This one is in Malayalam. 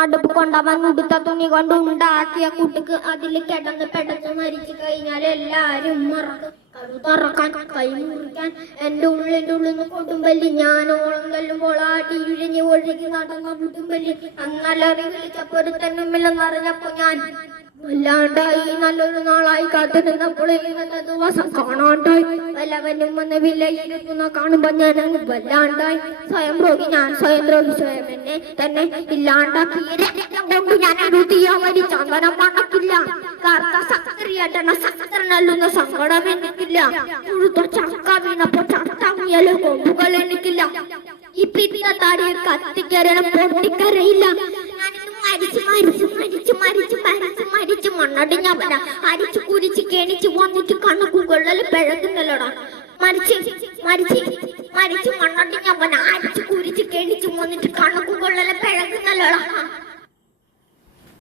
അടുപ്പ് കൊണ്ടവൻ ഉടുത്ത തുണി കൊണ്ട് ഉണ്ടാക്കിയ കുട്ടിക്ക് അതിൽ കിടന്ന് പെടച്ച് മരിച്ചു കഴിഞ്ഞാൽ എല്ലാരും മറക്കും. അത് തുറക്കാൻ കൈ മുറിക്കാൻ എന്റെ ഉള്ളിന്റെ ഉള്ളിൽ നിന്ന് കൊടുമ്പല്ലി. ഞാൻ ഓളം തല്ലുമ്പോൾ ആട്ടി ഇഴിഞ്ഞ് ഒഴുകി നടന്ന കൊടുമ്പല്ലി അന്നലറി വിളിച്ചപ്പൊരുത്തന്നുമില്ലെന്ന് അറിഞ്ഞപ്പോ ഞാൻ വല്ലാണ്ടായി. നല്ലൊരു നാളായി കാത്തിരുന്നപ്പോൾ ഇന്നത്തെ ദിവസം കാണാണ്ടായി. വല്ലവനും വന്ന് വിലയിരുത്തുന്ന കാണുമ്പോ ഞാൻ വല്ലാണ്ടായി. സ്വയം രോഗി ഞാൻ, സ്വയം രോഗി സ്വയം എന്നെ തന്നെ ഇല്ലാണ്ടാക്കി. കൊണ്ട് ഞാൻ എഴുതിയ വരി ചന്ദനം മണക്കില്ല. കറുത്ത സക്രിയട്ടണ സക്രനല്ലുന്ന സങ്കടം എനിക്കില്ല. പുഴുത്ത ചക്ക വീണപ്പോ ചട്ടമുയല് കൊമ്പുകൾ എനിക്കില്ല. ഈ പിന്ന താടിയെ കത്തിക്കരണം പൊട്ടിക്കരയില്ല. മരിച്ചു മരിച്ചു മരിച്ചു മരിച്ചു മരിച്ചു മരിച്ചു മണ്ണടിഞ്ഞവന അരിച്ചു കുരിച്ച് കെണിച്ച് വന്നിട്ട് കണക്കുകൊള്ളൽ പിഴകുന്നല്ലോടാ. മരിച്ച് മരിച്ച് മരിച്ചു മണ്ണടിഞ്ഞവന അരിച്ചു കുരിച്ച് കെണിച്ച് വന്നിട്ട് കണക്കുകൊള്ളൽ പിഴകുന്നല്ലോടാ.